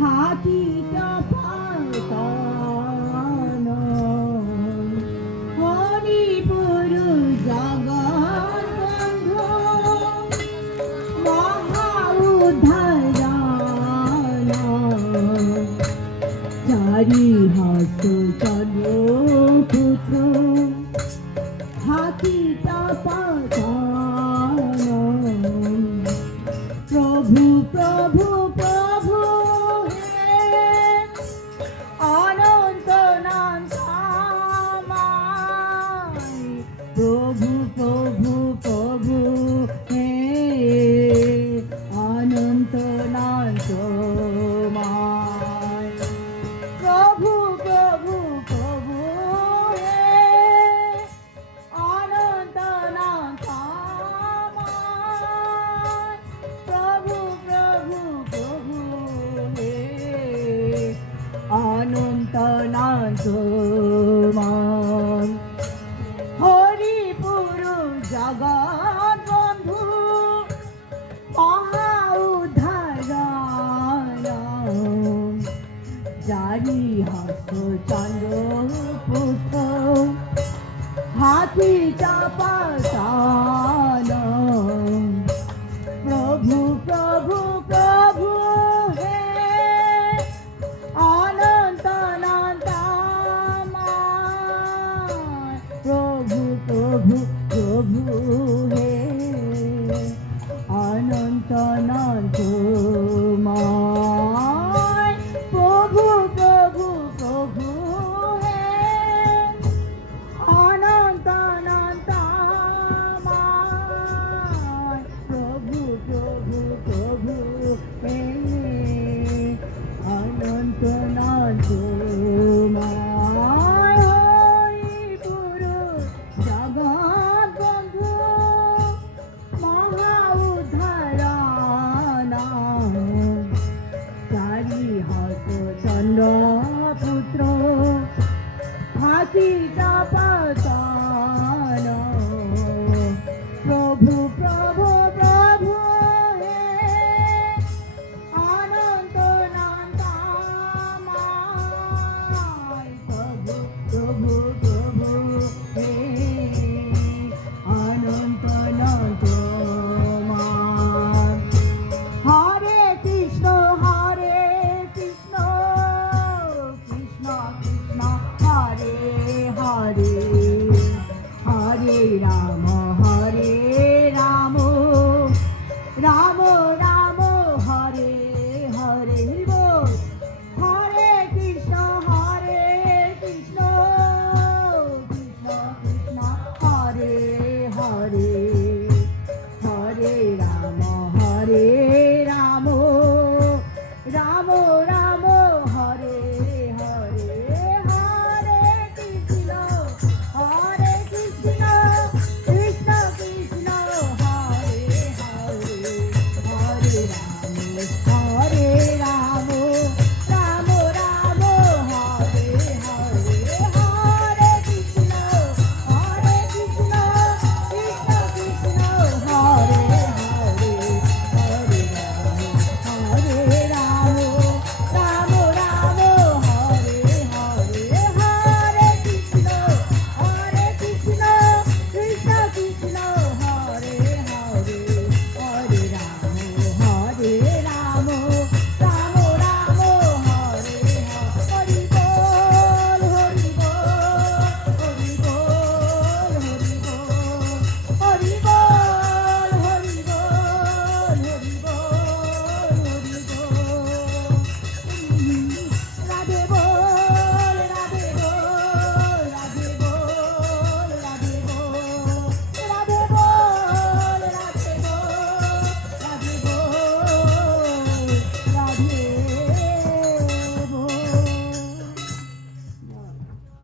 হাতিটা পাতান। হরিপুর জগৎ মহা উদ্ধারান চারি হস্ত চন্দ্রপুত্র। হাতিটা পাতান। প্রভু প্রভু। প্রভু প্রভু প্রভু, হে, অনন্ত নামাই প্রভু প্রভু প্রভু, হে, অনন্ত নামাই প্রভু প্রভু প্রভু, হে, অনন্ত নামাই চন্দ্র পুত্র হাতি চাপাতান প্রভু প্রভু প্রভু হে অনন্ত অনন্তময় প্রভু প্রভু প্রভু হে অনন্ত অনন্তময় পুত্র হাতি চাপাতান